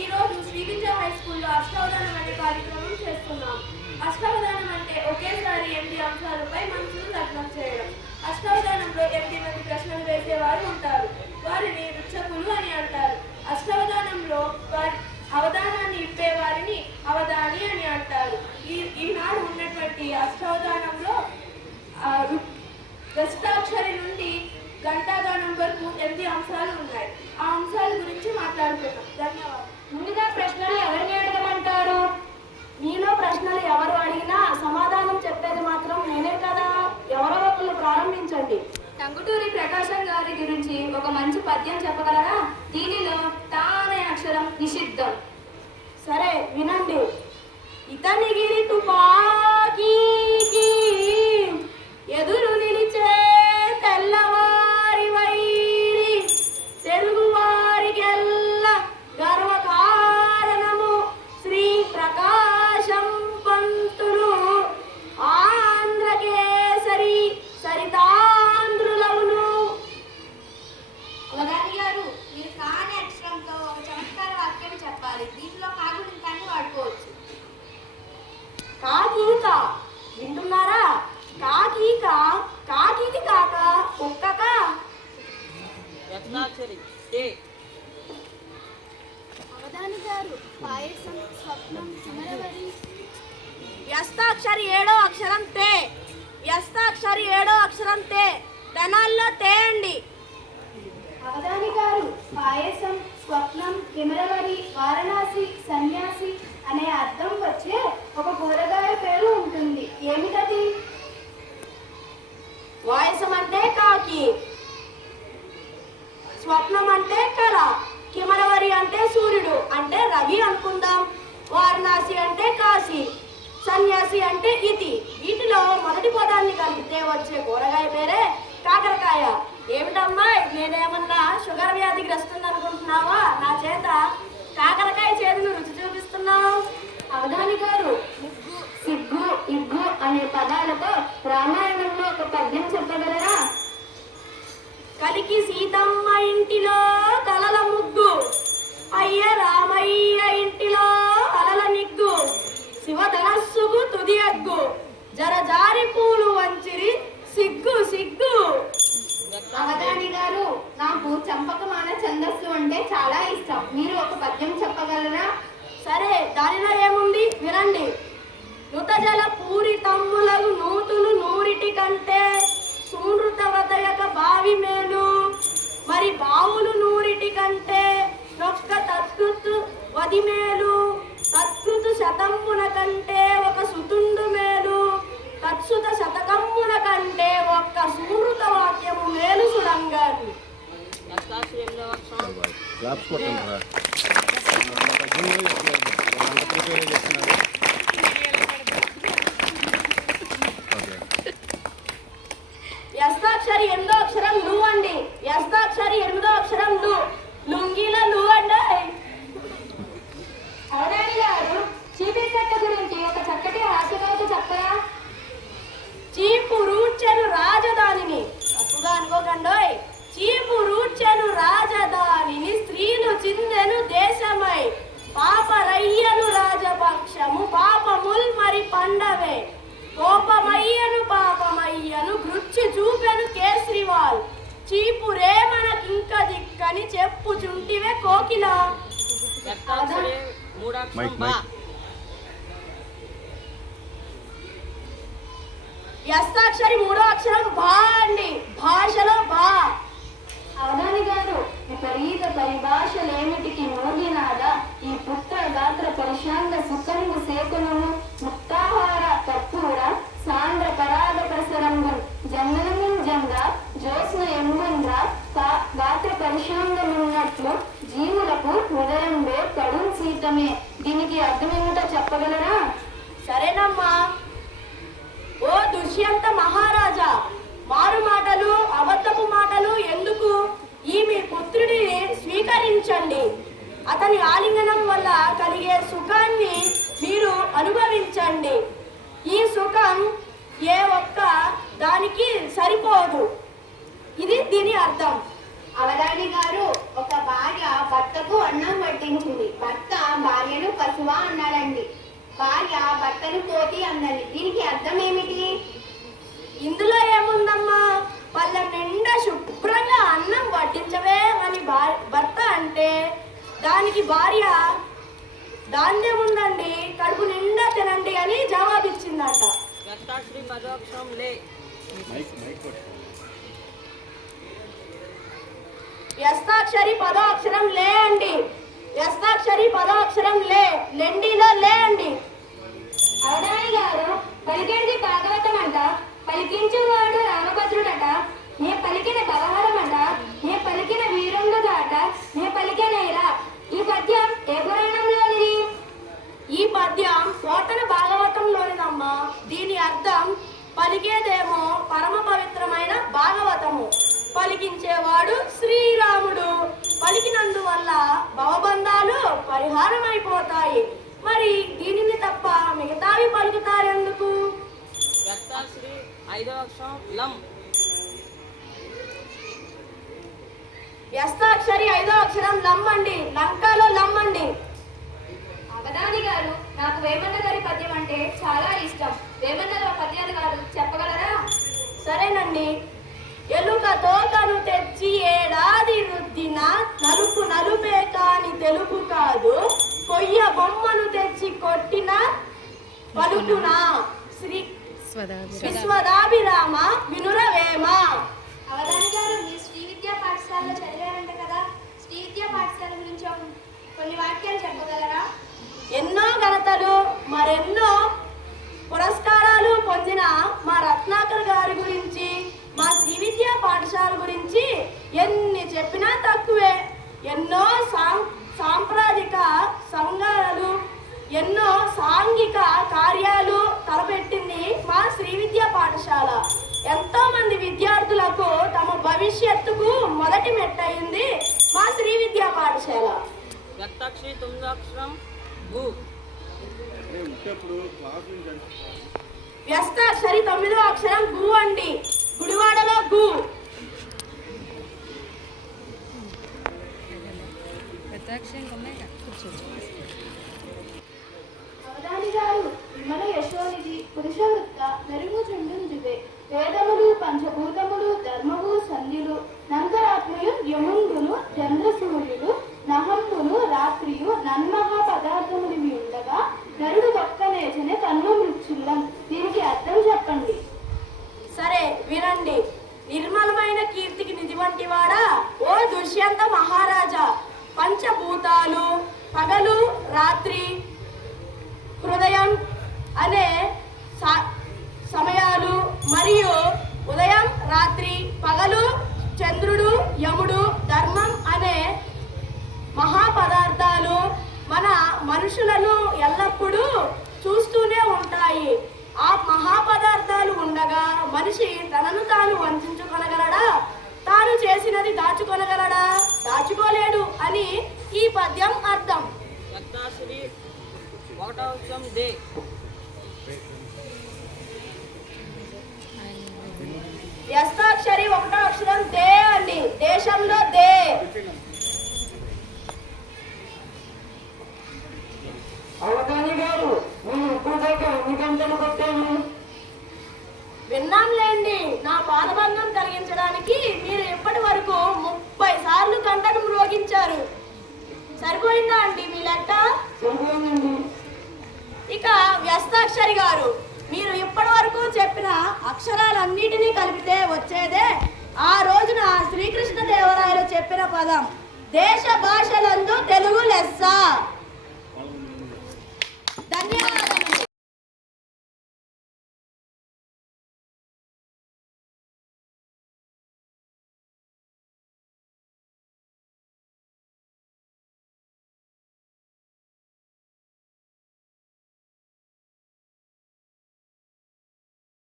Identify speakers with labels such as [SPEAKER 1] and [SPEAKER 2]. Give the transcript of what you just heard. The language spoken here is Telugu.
[SPEAKER 1] ఈ రోజు శ్రీ విద్యా హై స్కూల్లో అష్టావధానం అనే కార్యక్రమం చేస్తున్నాం. అష్టావధానం అంటే ఒకేసారి ఎనిమిది అంశాలపై మనసును లగ్నం చేయడం. అష్టావధానంలో ఎనిమిది మంది ప్రశ్నలు వేసేవారు ఉంటారు. పద్యం చెప్పగలరా? దీనిలో టా అనే అక్షరం నిషిద్ధం.
[SPEAKER 2] సరే వినండి. ఇతనిగిరి తుపా తే ధనాల్లో తే అండి
[SPEAKER 3] అవధాని గారు పాయసం స్వప్నం కిమరవరి వారణాసి సన్యాసి అనే అర్థం వచ్చే ఒక కూరగాయ పేరు ఉంటుంది. ఏమిటది?
[SPEAKER 2] వాయసం అంటే కాకి స్వప్నం అంటే కళ కిమరవరి అంటే సూర్యుడు అంటే రవి అనుకుందాం. వారణాసి అంటే కాశీ సన్యాసి అంటే ఇతి. వీటిలో మొదటి పదాన్ని కలిపితే వచ్చే కూరగాయ పేరే కాకరకాయ. ఏమిటమ్మా నేనేమన్నా షుగర్ వ్యాధి గ్రస్తుంది అనుకుంటున్నావా నా చేత కాకరకాయ చేతులు రుచి చూపిస్తున్నావు.
[SPEAKER 3] అవధాని గారు సిగ్గు ఇగ్గు అనే పదాలతో రామాయణంలో ఒక పద్యం చెప్పగలరా?
[SPEAKER 2] కలికి సీతమ్మ ఇంటిలో తలల ముగ్గు. అయ్య రామయ్య జరజారి పూలు వంచిరి. సిగ్గు సిగ్గు.
[SPEAKER 3] అవధాని గారు నాకు చంపకమాన ఛందస్సు అంటే చాలా ఇష్టం. మీరు ఒక పద్యం చెప్పగలరా?
[SPEAKER 2] సరే దానిలో ఏముంది? వినండి. నుతజల పూరి తమ్ములకు నూతులు నూరిటి కంటే సూనృత వదయక బావి మేలు. మరి బావులు నూరిటి కంటే నొక్క తత్కృతు వది మేలు. తత్కృతు శతమ్మున కంటే ఒక సుతుండు మేలు. ప్రస్తుత శతకమ్ముల కంటే ఒక్క సుమృత వాక్యము మేలు
[SPEAKER 4] సుడంగారు
[SPEAKER 5] క్లాప్స్ కొట్టండి రా వాళ్ళంతా ప్రిపేర్ చేస్తున్నారు ఓకే
[SPEAKER 2] వ్యస్తాక్షరి ఎనిమిదో అక్షరం లు అండి వ్యస్తాక్షరి ఎనిమిదో అక్షరం లు లుంగిల లు అండి
[SPEAKER 3] అవధాని గారు చీపిరి కట్ట గురించి ఒక చక్కటి హాస్యకథ చెప్పరా
[SPEAKER 2] చీపు రూచెను రాజధానిని తప్పుగా అనుకోకండోయ్ చీపు రూచెను రాజధానిని స్త్రీలు చిందెను దేశమై పాపరయ్యను రాజపక్షము పాపముల్ మరి పండవే. కోపమయ్యను పాపమయ్యను గృచ్చి చూపెను కేజ్రీవాల్ చీపురే మనకింక దిక్కని చెప్పుచుంటివే కోకిల.
[SPEAKER 4] రత్నాక్షరి మూడాక్షరం
[SPEAKER 5] మైక్,
[SPEAKER 4] బా.
[SPEAKER 5] మైక్.
[SPEAKER 2] వ్యస్తాక్షరి మూడో అక్షరం భా
[SPEAKER 3] గాత్ర జీవులకు హృదయంలో కడుం సీతమే. దీనికి అర్థమేమిటో చెప్పగలరా?
[SPEAKER 2] సరేనమ్మా. ఓ దుష్యంత మహారాజా మారు మాటలు అబద్ధపు మాటలు ఎందుకు? ఈ మీ పుత్రుడిని స్వీకరించండి. అతని ఆలింగనం వల్ల కలిగే సుఖాన్ని మీరు అనుభవించండి. ఈ సుఖం ఏ ఒక్క దానికి సరిపోదు. ఇది దీని అర్థం.
[SPEAKER 3] అవధాని గారు ఒక భార్య భర్తకు అన్నం వడ్డించింది. భర్త భార్యను పశువా అన్నాడండి. భార్య భర్తను కోతి అన్నది. దీనికి అర్థం ఏమిటి?
[SPEAKER 2] ఇందులో ఏముందమ్మా? వాళ్ళ నిండా శుభ్రంగా అన్నం వడ్డించవే అని భార్య భర్త అంటే దానికి భార్య దాందేముందండి కడుపు నిండా తినండి అని జవాబిచ్చిందట.
[SPEAKER 4] వ్యక్తాశ్రీ లే
[SPEAKER 2] వ్యస్తాక్షరి పదో అక్షరం లే అండి వ్యస్తాక్షరి పదో అక్షరం లే లెండిలో లే అండి
[SPEAKER 3] అవధాని గారు పలికేది భాగవతం అంట పలికించేవాడు రామభద్రుడట నే పలికిన బలహరమట నే పలికిన వీరుండుగాట నే పలికినైరా ఈ పద్యం ఏ పురాణంలోనిది
[SPEAKER 2] ఈ పద్యం పోతన భాగవతంలోనిదమ్మా దీని అర్థం పలికేదేమో పరమ పవిత్రమైన భాగవతము పలికించేవాడు శ్రీరాముడు పలికినందువల్ల భవబంధాలు పరిహారమైపోతాయి మరి దీనిని తప్ప మిగతావి పలుకుతారెందుకు?
[SPEAKER 4] వ్యక్తాశ్రీ ఐదవ అక్షరం లం.
[SPEAKER 2] వ్యస్తాక్షరి ఐదో అక్షరం లమ్మండి లంకలో లమ్మండి
[SPEAKER 3] అవధాని గారు నాకు వేమన్న గారి పద్యం అంటే చాలా ఇష్టం వేమన్న గారి పద్యాలు గారు చెప్పగలరా
[SPEAKER 2] సరేనండి ఎలుక తోకను తెచ్చి ఏడాది రుద్దిన నలుపు నలుపే కాని తెలుపు కాదు. కొయ్య బొమ్మను తెచ్చి కొట్టిన పలుకునా శ్రీ విశ్వదాభిరామ వినురవేమ.
[SPEAKER 1] అవధాని గారు మీ శ్రీ విద్యా పాఠశాలలో చదివారంట కదా. శ్రీ విద్యా పాఠశాల గురించి కొన్ని వాక్యాలు చెప్పగలరా?
[SPEAKER 2] ఎన్నో ఘనతలు మరెన్నో పురస్కారాలు పొందిన మా రత్నాకర్ గారి గురించి మా శ్రీ విద్యా పాఠశాల గురించి ఎన్ని చెప్పినా తక్కువే. ఎన్నో సాం సాంప్రదాయిక సంఘాలు ఎన్నో సాంఘిక కార్యాలు తలపెట్టింది మా శ్రీ విద్యా పాఠశాల. ఎంతో మంది విద్యార్థులకు తమ భవిష్యత్తుకు మొదటి మెట్టయింది మా శ్రీ విద్యా పాఠశాల. వ్యస్తాక్షరి తొమ్మిదో అక్షరం గు అండి. గుడివాడలో గు.
[SPEAKER 1] అవధాని ఉన్నాయి విమల యశోనిధి పురుషవృత్త మెరుగు చుండుంజువే వేదములు పంచభూతములు ధర్మము సంధ్యులు నందరాత్రియు యముండును చంద్రసూర్యులు నహంబులు రాత్రియు నన్మహా పదార్థములు
[SPEAKER 2] దాచుకొనగలడా దాచుకోలేడు అని ఈ పద్యం అర్థం. వ్యస్తాక్షరి ఒకటో అక్షరం దే అండి. దేశంలో దే
[SPEAKER 6] అవధాని గారు నేను ఇప్పుడు దాకా ఎన్ని గంటలు కొట్టాను
[SPEAKER 2] విన్నాంలేండి నా పాదభంగం కలిగించడానికి మీరు ఇప్పటి వరకు ముప్పై సార్లు గంటను మ్రోగించారు సరిపోయిందా అండి మీ లెక్క? ఇక వ్యస్తాక్షరి గారు మీరు ఇప్పటి వరకు చెప్పిన అక్షరాలన్నిటినీ కలిపితే వచ్చేదే ఆ రోజున శ్రీకృష్ణ దేవరాయలు చెప్పిన పదం దేశ భాషలందు తెలుగు